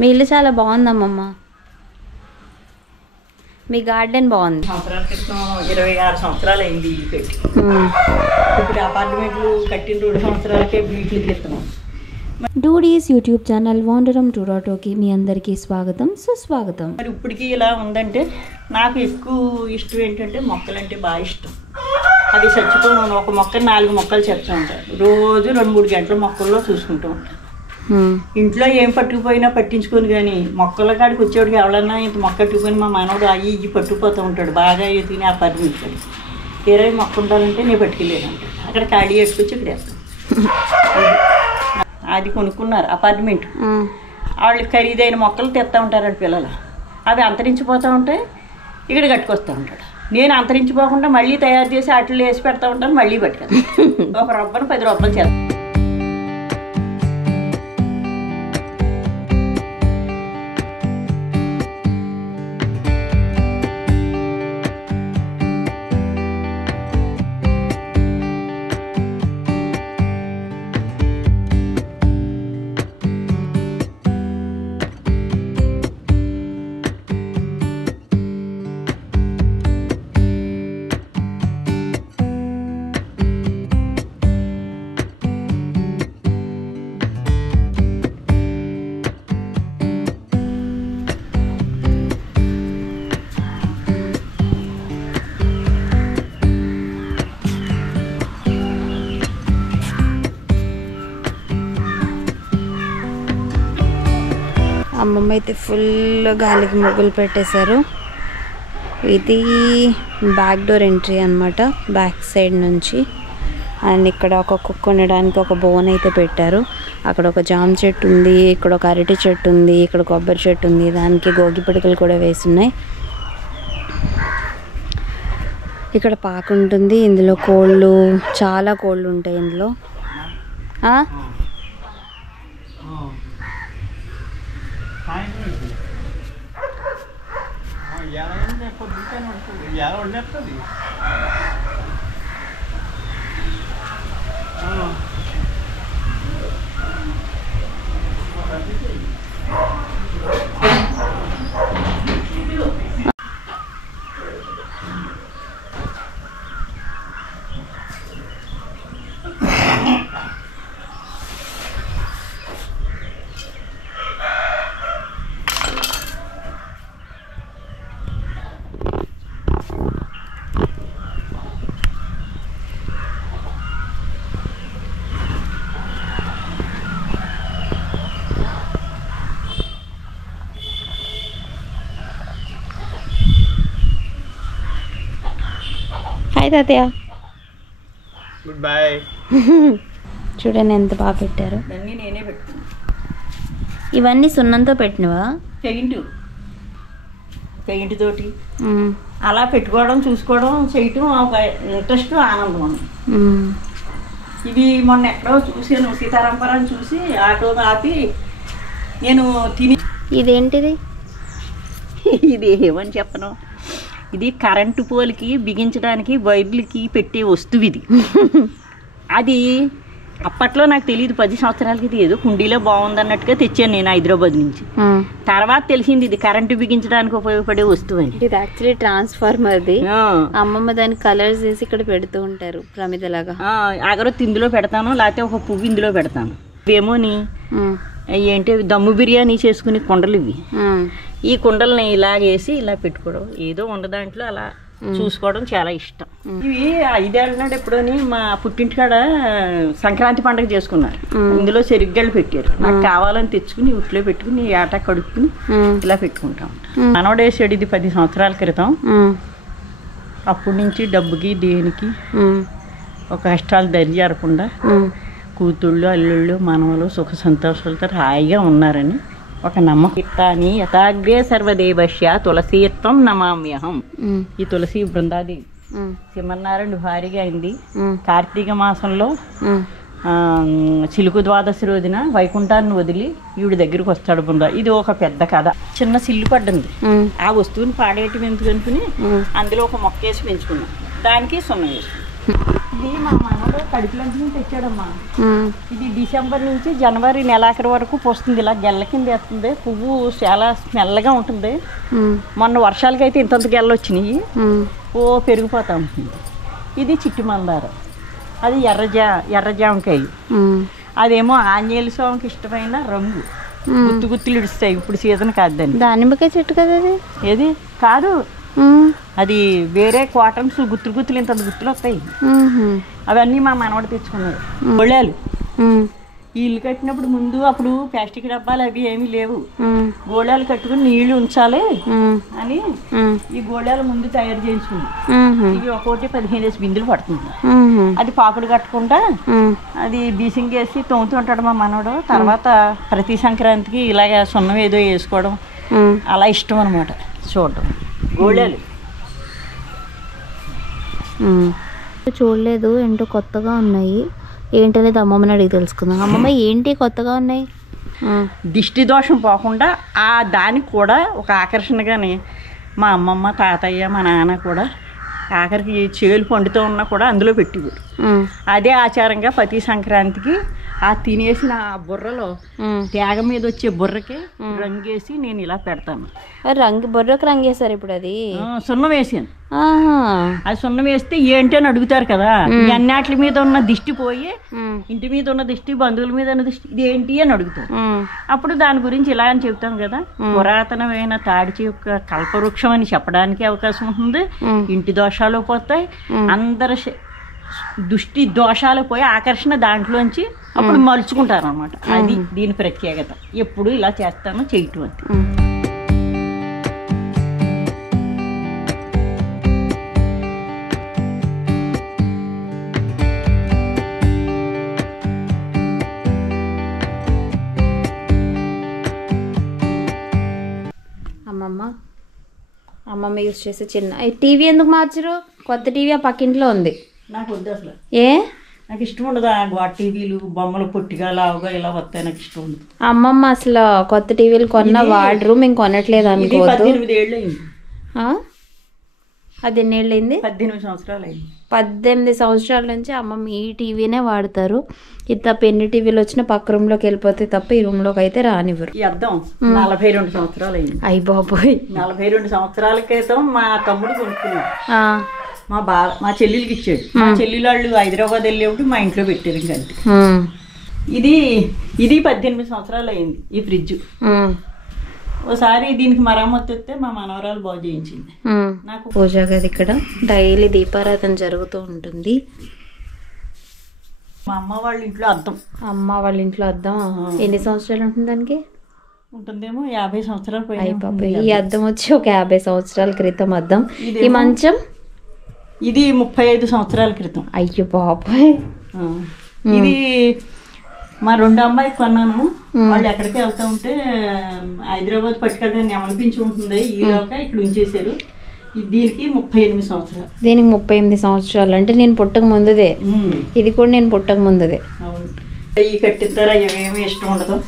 మీ ఇల్లు చాలా బాగుందమ్మమ్మ. మీ గార్డెన్ బాగుంది. సంవత్సరాల క్రితం 26 సంవత్సరాలు అయింది ఇల్లు పెట్టి. ఇప్పుడు అపార్ట్మెంట్లు కట్టిన 2 సంవత్సరాలకే వీటికి ఇస్తున్నాం. డూడీస్ యూట్యూబ్ ఛానల్ వాండరమ్ 2.0కి మీ అందరికీ స్వాగతం, సుస్వాగతం. మరి ఇప్పటికీ ఇలా ఉందంటే నాకు ఎక్కువ ఇష్టం ఏంటంటే మొక్కలంటే బాగా ఇష్టం. అది చచ్చిపోను ఒక మొక్కని 4 మొక్కలు చెప్తూ ఉంటాను. రోజు 2-3 గంటల మొక్కల్లో చూసుకుంటూ ఉంటాను. ఇంట్లో ఏం పట్టుకుపోయినా పట్టించుకొని, కానీ మొక్కల కాడికి వచ్చేవాడికి ఎవరన్నా ఇంత మొక్క పట్టుకుపోయిన మా మనవడు అయ్యి ఇవి పట్టుకుపోతూ ఉంటాడు. బాగా తిని ఆ పరిమితాడు. 20 మొక్క ఉండాలంటే నేను పట్టుకెళ్ళాను అంటాడు. అక్కడ ఖాళీ వేసుకొచ్చి ఇక్కడ వేస్తాను. అది కొనుక్కున్నారు అపార్ట్మెంట్. వాళ్ళు ఖరీదైన మొక్కలు తెస్తూ ఉంటారు వాళ్ళ పిల్లలు. అవి అంతరించిపోతూ ఉంటాయి. ఇక్కడ కట్టుకొస్తూ ఉంటాడు. నేను అంతరించిపోకుండా మళ్ళీ తయారు చేసి అట్లు వేసి పెడతా ఉంటాను. మళ్ళీ పట్టుకెళ్తాను. ఒక రొబ్బను 10 రొబ్బలు చేస్తాను. అమ్మమ్మ అయితే ఫుల్ గాలికి ముగ్గులు పెట్టేశారు. ఇది బ్యాక్ డోర్ ఎంట్రీ అనమాట, బ్యాక్ సైడ్ నుంచి. అండ్ ఇక్కడ ఒక కుక్క ఉండడానికి ఒక బోన్ అయితే పెట్టారు. అక్కడ ఒక జామ చెట్టు ఉంది, ఇక్కడ ఒక అరటి చెట్టు ఉంది, ఇక్కడ కొబ్బరి చెట్టు ఉంది. దానికి గోగి పిడకలు కూడా వేస్తున్నాయి. ఇక్కడ పాక ఉంటుంది. ఇందులో కోళ్ళు, చాలా కోళ్ళు ఉంటాయి ఇందులో. హాయ్ తాతయ్య. Good bye. చూడండి ఎంత బాగా పెట్టారు. ఇవన్నీ నేనే పెట్టుకున్నాను. ఇవన్నీ సున్నంతో పెట్టినవా? పెయింట్ తోటి అలా పెట్టుకోవడం, చూసుకోవడం, చేయటం ఒక ఇంట్రెస్ట్, ఆనందం. ఇవి మొన్న ఎక్కడో చూసాను, సీతారాంపురాన్ని చూసి ఆటో ఆపి నేను తిని. ఇదేంటిది? ఇది ఏమని చెప్పను, ఇది కరెంటు పోల్కి బిగించడానికి వైర్లకి పెట్టే వస్తువు ఇది. అది అప్పట్లో నాకు తెలియదు, 10 సంవత్సరాలకి ఇది ఏదో కుండీలో బాగుందన్నట్టుగా తెచ్చాను నేను హైదరాబాద్ నుంచి. తర్వాత తెలిసింది ఇది కరెంటు బిగించడానికి ఉపయోగపడే వస్తువు అని. ఇది యాక్చువల్లీ ట్రాన్స్ఫార్మర్ది. అమ్మమ్మ దానికి కలర్స్ వేసి ఇక్కడ పెడుతూ ఉంటారు ప్రమిదలాగా. అగరొత్తి ఇందులో పెడతాను, లేకపోతే ఒక పువ్వు ఇందులో పెడతాను. ఇవేమోని ఏంటి దమ్ము బిర్యానీ చేసుకునే కుండలు ఇవి. ఈ కుండల్ని ఇలాగేసి ఇలా పెట్టుకోవడం, ఏదో ఉన్న దాంట్లో అలా చూసుకోవడం చాలా ఇష్టం. ఇవి 5 ఏళ్ళ నాడు ఎప్పుడోని మా పుట్టింటికాడ సంక్రాంతి పండుగ చేసుకున్నారు. ఇందులో చెరిగ్గళ్ళు పెట్టారు. నాకు కావాలని తెచ్చుకుని ఇంట్లో పెట్టుకుని ఏటా కడుక్కుని ఇలా పెట్టుకుంటాం. మనవడేసాడు ఇది 10 సంవత్సరాల క్రితం. అప్పటి నుంచి డబ్బుకి దేనికి ఒక కష్టాలు దరిజారకుండా కూతుళ్ళు, అల్లుళ్ళు, మనవలు సుఖ సంతోషాలతో హాయిగా ఉన్నారని ఒక నమ్మకం. యథాగ్రే సర్వదేవశ్య తులసీత్వం నమామ్యహం. ఈ తులసి బృందాదేవి సింహనారాయణ భారీగా అయింది. కార్తీక మాసంలో చిలుకు ద్వాదశి రోజున వైకుంఠాన్ని వదిలి ఈవిడ దగ్గరికి వస్తాడు బృందా. ఇది ఒక పెద్ద కథ. చిన్న సిల్లు పడ్డంది. ఆ వస్తువుని పాడేయటం ఎందుకు అనుకుని అందులో ఒక మొక్క వేసి పెంచుకున్నాం. దానికి సున్నం వేసుకున్నాం. ఇది మా మనవడు కడుపులంటి నుంచి తెచ్చాడమ్మా. ఇది డిసెంబర్ నుంచి జనవరి నెలాఖరు వరకు పోస్తుంది. ఇలా గెల్ల కింద వేస్తుంది. పువ్వు చాలా స్మెల్గా ఉంటుంది. మొన్న వర్షాలకైతే ఇంతంత గెల్ల వచ్చినాయి. పెరిగిపోతా ఉంటుంది. ఇది చిట్టి మందారం, అది ఎర్ర జామకాయ. అదేమో ఆంజనేయ స్వామికి ఇష్టమైన రంగు, గుత్తు గుత్తులు ఇడుస్తాయి. ఇప్పుడు సీజన్ కాదు దాన్ని. దానిమ్మకాయ చెట్టు కదా అది. ఏది కాదు, అది వేరే క్వార్టర్స్ గుత్తులు ఇంత గుత్తులు వస్తాయి. అవన్నీ మా మనవాడు తెచ్చుకున్నారు. గొళ్ళాలు ఈ ఇల్లు కట్టినప్పుడు ముందు అప్పుడు ప్లాస్టిక్ డబ్బాలు అవి ఏమీ లేవు. గోళాలు కట్టుకుని నీళ్లు ఉంచాలి అని ఈ గోళాలు ముందు తయారు చేయించుకుంది. ఇవి ఒక్కోటి 15 బిందులు పడుతుంది. అది పాకుడు కట్టకుండా అది బీసింగ్ వేసి తోముతూ ఉంటాడు మా మనవడు. తర్వాత ప్రతి సంక్రాంతికి ఇలాగ సున్నం ఏదో వేసుకోవడం అలా ఇష్టం అనమాట చూడడం. గోళాలు చూడలేదు, ఏంటో కొత్తగా ఉన్నాయి. ఏంటనేది అమ్మమ్మని అడిగి తెలుసుకుందాం. అమ్మమ్మ ఏంటి కొత్తగా ఉన్నాయి? దిష్టి దోషం పోకుండా ఆ దానికి కూడా ఒక ఆకర్షణగానే మా అమ్మమ్మ, తాతయ్య, మా నాన్న కూడా ఆఖరికి చేలు పండుతూ ఉన్నా కూడా అందులో పెట్టివారు. అదే ఆచారంగా ప్రతి సంక్రాంతికి ఆ తినేసిన ఆ బుర్రలో తేగ మీద వచ్చే బుర్రకి రంగేసి నేను ఇలా పెడతాను. బుర్రకు రంగేశారు ఇప్పుడు. అది సున్నం వేసాను. అది సున్నం వేస్తే ఏంటి అని అడుగుతారు కదా. అన్నిటి మీద ఉన్న దిష్టి పోయి ఇంటి మీద ఉన్న దిష్టి, బంధువుల మీద ఉన్న దిష్టి, ఇది ఏంటి అని అడుగుతారు. అప్పుడు దాని గురించి ఇలా అని చెప్తాం కదా. పురాతనమైన తాడిచి యొక్క కల్పవృక్షం అని చెప్పడానికి అవకాశం ఉంటుంది. ఇంటి దోషాలు పోతాయి, అందరి దుష్టి దోషాలు పోయి ఆకర్షణ దాంట్లోంచి అప్పుడు మలుచుకుంటారు అనమాట. అది దీని ప్రత్యేకత. ఎప్పుడు ఇలా చేస్తాను చేయటం అంతే. అమ్మమ్మ యూజ్ చేసే చిన్న టీవీ ఎందుకు మార్చరు? కొత్త టీవీ ఆ పక్కింట్లో ఉంది. నాకు వద్దు అసలు. ఏ? నాకు ఇష్టం ఉండదు. ఆ టీవీలు బొమ్మలు పొట్టిగా లావుగా ఇలా వస్తాయి, నాకు ఇష్టం ఉండదు. అమ్మమ్మ అసలు కొత్త టీవీలు కొన్న వాడరు, మేము కొనట్లేదు అనుకోదు. 18 ఏళ్ళు అయింది. అది ఎన్నేళ్ళు అయింది? 18 సంవత్సరాలు అయింది. 18 సంవత్సరాల నుంచి అమ్మమ్మ ఈ టీవీనే వాడతారు. ఇది తప్ప ఎన్ని టీవీలు వచ్చినా పక్క రూమ్లోకి వెళ్ళిపోతే తప్ప ఈ రూమ్లోకి అయితే రానివ్వరు. ఈ అద్దం 42 సంవత్సరాలు అయింది. అయ్యి బాబోయ్, 42 సంవత్సరాల క్రితం మా తమ్ముడు కొనుక్కున్నాడు. మా చెల్లెలకి ఇచ్చాడు. మా చెల్లెలు వాళ్ళు హైదరాబాద్ వెళ్ళేప్పుడు మా ఇంట్లో పెట్టారు. ఇంకంటే ఇది 18 సంవత్సరాలు అయింది ఈ ఫ్రిడ్జ్. ఓసారి దీనికి మరమ్మతు వస్తే మా మనవరాలు బాగు చేయించింది. నాకు పూజా గది ఇక్కడ డైలీ దీపారాధన జరుగుతూ ఉంటుంది. మా అమ్మ వాళ్ళ ఇంట్లో అద్దం. అమ్మ వాళ్ళ ఇంట్లో అద్దం ఎన్ని సంవత్సరాలు ఉంటుంది దానికి? ఉంటుందేమో 50 సంవత్సరాలు పోయి. ఈ అద్దం వచ్చి ఒక 50 సంవత్సరాల క్రితం అద్దం. ఈ మంచం ఇది 35 సంవత్సరాల క్రితం. అయ్యో బాబాయ్. ఇది మా 2 అమ్మాయి కొన్నాను. వాళ్ళు ఎక్కడికి వెళ్తా ఉంటే హైదరాబాద్ పట్టుకెళ్ళడానికి అనిపించి ఉంటుంది. ఈలోగా ఇక్కడ ఉంచేసారు. దీనికి 38 సంవత్సరాలు. దీనికి 38 సంవత్సరాలు అంటే నేను పుట్టక ముందుదే. ఇది కూడా నేను పుట్టక ముందుదే. అవును. ఈ కట్టిస్తారా ఏమేమి ఇష్టం ఉండదు.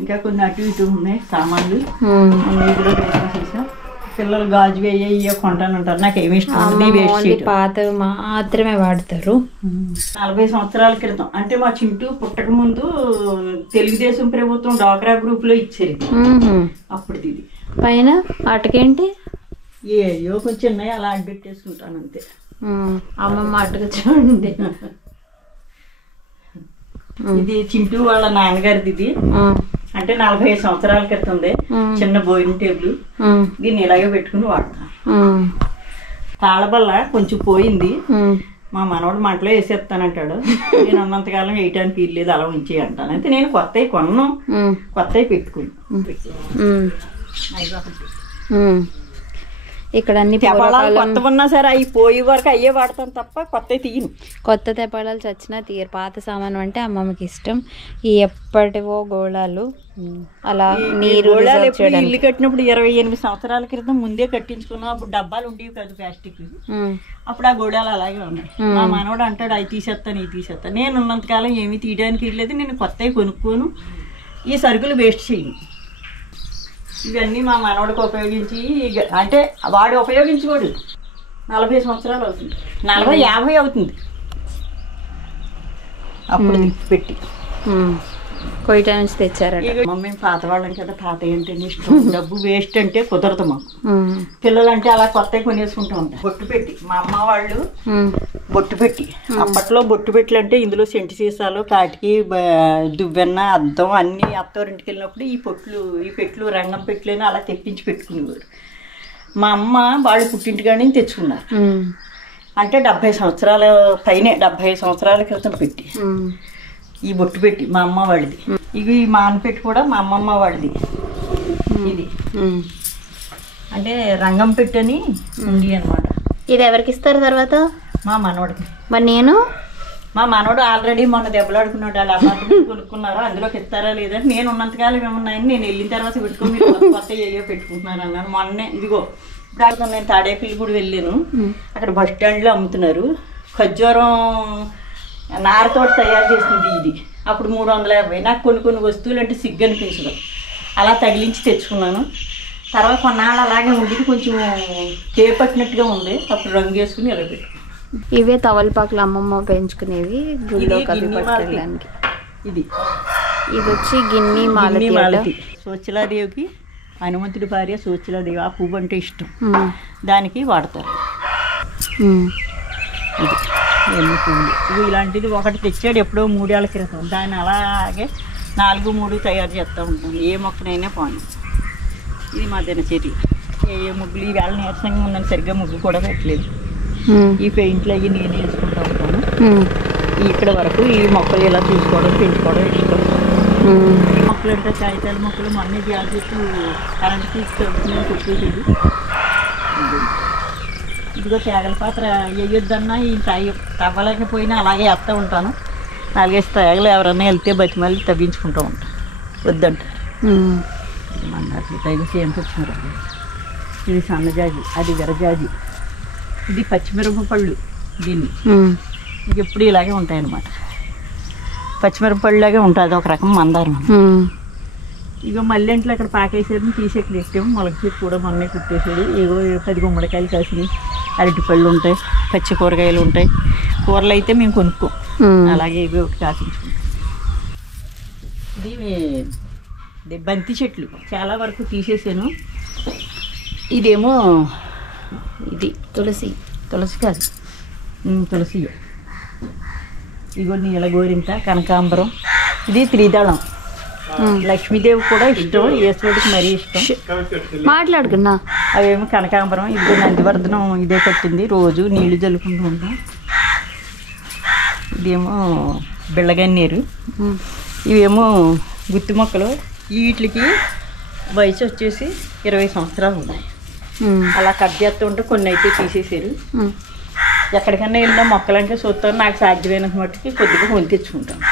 ఇంకా కొన్ని అటు ఇటు ఉన్నాయి సామాన్లు. పిల్లలు గాజు వేయ కొంటానంటారు. నాకు ఏమి ఇష్టం ఉండదు. పాత మాత్రమే వాడతారు. 40 సంవత్సరాల క్రితం అంటే మా చింటూ పుట్టక ముందు తెలుగుదేశం ప్రభుత్వం డ్వాక్రా గ్రూప్ లో ఇచ్చారు. అప్పుడు ఇది పైన అటకేంటి ఏయో కొంచెం ఉన్నాయి, అలా అడ్డెట్టేసుకుంటాను అంతే. అమ్మమ్మ అటుగా చూడండి. ఇది చింటూ వాళ్ళ నాన్నగారిది. ఇది అంటే 45 సంవత్సరాల క్రితందే. చిన్న భోజనం టేబుల్. దీన్ని ఇలాగే పెట్టుకుని వాడతాను. తాళబల్ల కొంచెం పోయింది. మా మనవాడు మంటలో వేసేస్తానంటాడు. నేను అన్నంతకాలం వేయటానికి వీల్లేదు, అలా ఉంచి అంటాను. అయితే నేను కొత్తవి కొన్నాను, కొత్తవి పెట్టుకుని ఇక్కడ అన్ని కొత్త ఉన్నా సరే అవి పోయే వరకు అయ్యే వాడతాను తప్ప కొత్తవి తీయను. కొత్త తెపాళాలు చచ్చినా తీయరు. పాత సామాను అంటే అమ్మమ్మకి ఇష్టం. ఈ ఎప్పటివో గోళాలు అలా నీరు ఇల్లు కట్టినప్పుడు 28 సంవత్సరాల క్రితం ముందే కట్టించుకున్నాం. అప్పుడు డబ్బాలు ఉండేవి కాదు ప్లాస్టిక్. అప్పుడు ఆ గోళాలు అలాగే ఉన్నాయి. మా మనవాడు అంటాడు అవి తీసేస్తాను ఇవి తీసేస్తాను. నేను ఉన్నంతకాలం ఏమీ తీయడానికి వెళ్ళలేదు. నేను కొత్తవి కొనుక్కోను, ఈ సరుకులు వేస్ట్ చేయను. ఇవన్నీ మా మనవాడికి ఉపయోగించి అంటే వాడు ఉపయోగించుకోడు. 40 సంవత్సరాలు అవుతుంది, 40 50 అవుతుంది అప్పుడు పెట్టి. కోయిటా నుంచి తెచ్చారట. మమ్మీ పాత వాళ్ళం కదా, పాత ఏంటంటే ఇష్టం, డబ్బు వేస్ట్ అంటే కుదరదు మాకు. పిల్లలంటే అలా కొత్త కొనేసుకుంటూ ఉంటారు. బొట్టు పెట్టి మా అమ్మ వాళ్ళు బొట్టు పెట్టి, అప్పట్లో బొట్టు పెట్లు అంటే ఇందులో సెంటి సీసాలు, కాటికి దువ్వెన్న, అద్దం అన్నీ అత్తవారింటికి వెళ్ళినప్పుడు ఈ పెట్లు రంగం పెట్లని అలా తెప్పించి పెట్టుకునేవారు. మా అమ్మ వాళ్ళు పుట్టింటికాడి తెచ్చుకున్నారు. అంటే 70 సంవత్సరాల పైనే, 75 సంవత్సరాల క్రితం పెట్టి ఈ బొట్టు పెట్టి మా అమ్మ వాళ్ళది. ఇవి మా పెట్టి కూడా మా అమ్మమ్మ వాళ్ళది. ఇది అంటే రంగం పెట్టని ఉంది అనమాట. ఇది ఎవరికి ఇస్తారు తర్వాత? మా మనవడికి. మరి నేను మా మనవడు ఆల్రెడీ మొన్న దెబ్బలాడుకున్నాడు, వాళ్ళు అపార్ట్మెంట్ కొనుక్కున్నారు, అందులోకి ఇస్తారా లేదని. నేను ఉన్నంతకాలం ఏమున్నాయని నేను వెళ్ళిన తర్వాత పెట్టుకుని మీరు కొత్త ఏయో పెట్టుకుంటున్నారు అన్నాను. మొన్నే ఇదిగో ఇప్పుడు నేను తాడేపల్లి కూడా వెళ్ళాను, అక్కడ బస్ స్టాండ్లో అమ్ముతున్నారు ఖర్జూరం నారతో తయారు చేసింది ఇది. అప్పుడు 350. నాకు కొన్ని వస్తువులు అంటే సిగ్గు అనిపించదు, అలా తగిలించి తెచ్చుకున్నాను. తర్వాత కొన్నాళ్ళు అలాగే ఉండేది, కొంచెం చేపట్టినట్టుగా ఉంది, అప్పుడు రంగు వేసుకుని ఇలా పెట్టుకున్నాను. ఇవే తవలపాకులు అమ్మమ్మ పెంచుకునేవి గుడిలో కవి పట్టుకెళ్ళడానికి. ఇది వచ్చి గిన్ని మాలతి. సోచలాదేవికి హనుమంతుడి భార్య సోచలాదేవి ఆ పువ్వు అంటే ఇష్టం, దానికి వాడతారు. ఇది ఎన్ని పువ్వులు ఇవి ఇలాంటిది ఒకటి తెచ్చాడు ఎప్పుడో 3 ఏళ్ల క్రితం. దాన్ని అలాగే 4-3 తయారు చేస్తూ ఉంటాను, ఏ మొక్కనైనా పోను. ఇది మా దినచర్య. ఏ ముగ్గులు ఈవేళ నీరసంగా ఉందని సరిగ్గా ముగ్గు కూడా పెట్టలేదు. ఈ పెయింట్లు అవి నేను వేసుకుంటూ ఉంటాను. ఇక్కడ వరకు ఈ మొక్కలు ఇలా చూసుకోవడం పెంచుకోవడం ఇష్టం. మొక్కలు అంటే కాగితాల మొక్కలు మొన్న జాకెట్టు కరెంట్ తీసుకెళ్తున్నాను కొట్టేది. ఇదిగో తేగల పాత్ర వేయొద్దన్నా ఈ తవ్వలేకపోయినా అలాగే వేస్తూ ఉంటాను. 4-5 తేగలు ఎవరన్నా వెళ్తే బతిమల్లి తవ్వించుకుంటూ ఉంటాను, వద్దంటారు. మందాకి తైగా చేయించున్నారు. ఇది సన్నజాజి, అది విరజాజి, ఇది పచ్చిమిరపపళ్ళు. దీన్ని ఇది ఎప్పుడు ఇలాగే ఉంటాయన్నమాట, పచ్చిమిరపపళ్ళలాగే ఉంటుంది, ఒక రకం మందారం. ఇక మళ్ళీ ఇంట్లో అక్కడ పాకేసేది తీసేకి ఎక్కాము. మొలక చెట్టు కూడా మొన్నే కుట్టేసేది. ఏవో 10 గుమ్మడికాయలు కాసినాయి, అరటిపళ్ళు ఉంటాయి, పచ్చి కూరగాయలు ఉంటాయి. కూరలు అయితే మేము కొనుక్కో, అలాగే ఇవి ఒకటి కాసించుకుంటాం. ఇది బంతి చెట్లు చాలా వరకు తీసేసాను. ఇదేమో ఇది తులసి కాదు, తులసి. ఇగో నీల గోరింట, కనకాంబరం. ఇది త్రిదళం. లక్ష్మీదేవి కూడా ఇష్టం, ఈశ్వరుడికి మరీ ఇష్టం. మాట్లాడుకున్నా. అవేమో కనకాంబరం. ఇది నందివర్ధనం ఇదే కట్టింది, రోజు నీళ్లు జల్లుకుంటూ ఉంటాం. ఇదేమో బిళ్ళగన్నేరు. ఇవేమో గుత్తి మొక్కలు. వీటికి వయసు వచ్చేసి 20 సంవత్సరాలు ఉన్నాయి. అలా కట్ చేస్తూ ఉంటే కొన్ని అయితే తీసేసారు. ఎక్కడికన్నా వెళ్ళినా మొక్కలంటే చూస్తాను, నాకు సాధ్యమైనంత మట్టుకి కొద్దిగా కొని తెచ్చుకుంటాను.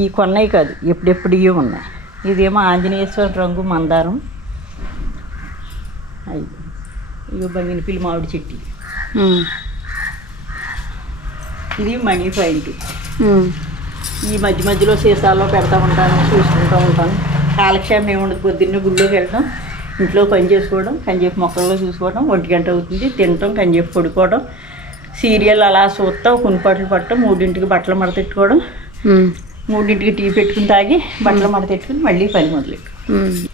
ఈ కొన్నవి కాదు, ఎప్పుడెప్పుడు ఇవి ఉన్నాయి. ఇదేమో ఆంజనేయేశ్వర రంగు మందారం. ఇవి బంగినపిల్లి మామిడి చెట్టు. ఇది మనీ పాయింట్. ఈ మధ్యలో సీసాల్లో పెడతా ఉంటాను, చూసుకుంటూ ఉంటాను. కాలక్షేమం ఏముండదు, పొద్దున్నే గుళ్ళోకి వెళ్ళడం, ఇంట్లో పని చేసుకోవడం, కంజేపు మొక్కల్లో చూసుకోవడం, 1 గంట అవుతుంది, తినటం, కంజేపు పడుకోవడం, సీరియల్ అలా చూస్తాం, కునిపాట్లు పట్టడం, 3ంటికి బట్టలు మడతెట్టుకోవడం, 3ంటికి టీ పెట్టుకుని తాగి బట్టలు మడతెట్టుకుని మళ్ళీ పని మొదలెట్టు.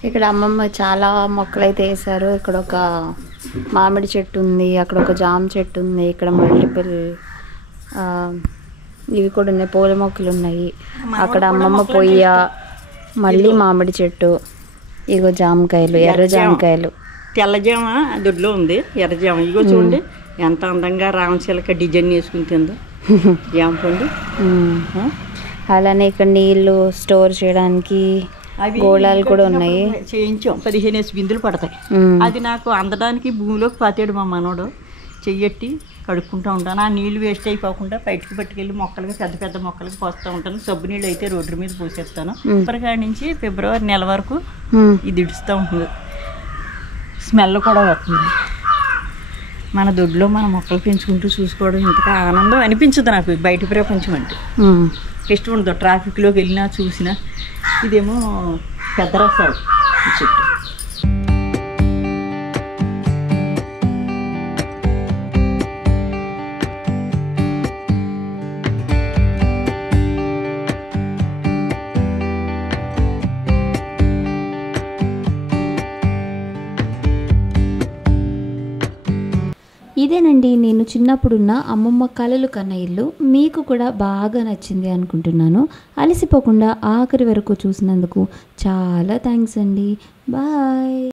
ఇక్కడ అమ్మమ్మ చాలా మొక్కలు అయితే వేసారు. ఇక్కడ ఒక మామిడి చెట్టు ఉంది, అక్కడ ఒక జామ చెట్టు ఉంది, ఇక్కడ మల్టిపుల్ ఇవి కూడా ఉన్నాయి, పూల మొక్కలు ఉన్నాయి. అక్కడ అమ్మమ్మ పొయ్య, మళ్ళీ మామిడి చెట్టు, ఇగో జామకాయలు, ఎర్ర జామకాయలు. తెల్లజామ దొడ్లో ఉంది, ఎర్రజామ. ఇగో చూడండి ఎంత అందంగా రామచిలక డిజైన్ వేసుకుని తిందో జామ పండు. అలానే ఇక్కడ నీళ్ళు స్టోర్ చేయడానికి గోళాలు కూడా ఉన్నాయి. చేయించాం, 15 బిందులు పడతాయి. అది నాకు అందడానికి భూమిలోకి పాతాడు మా మనోడు. చెయ్యట్టి కడుక్కుంటూ ఉంటాను. ఆ నీళ్లు వేస్ట్ అయిపోకుండా బయటకు పట్టుకెళ్ళి మొక్కలకి, పెద్ద మొక్కలకి పోస్తూ ఉంటాను. సబ్బు నీళ్ళు అయితే రోడ్డు మీద పోసేస్తాను. ఫిబ్రవరి నుంచి ఫిబ్రవరి నెల వరకు ఇది ఇడుస్తూ ఉంటుంది. స్మెల్ కూడా వస్తుంది. మన దొడ్లో మన మొక్కలు పెంచుకుంటూ చూసుకోవడం ఇంతగా ఆనందం అనిపించదు నాకు. బయట ప్రపంచం అంటే ఇష్టం ఉండదు. ట్రాఫిక్లోకి వెళ్ళినా చూసినా. ఇదేమో పెద్ద రసాలు చెట్టు. ఇదేనండి నేను చిన్నప్పుడున్న అమ్మమ్మ కలలు కన్న ఇల్లు. మీకు కూడా బాగా నచ్చింది అనుకుంటున్నాను. అలసిపోకుండా ఆఖరి వరకు చూసినందుకు చాలా థ్యాంక్స్ అండి. బాయ్.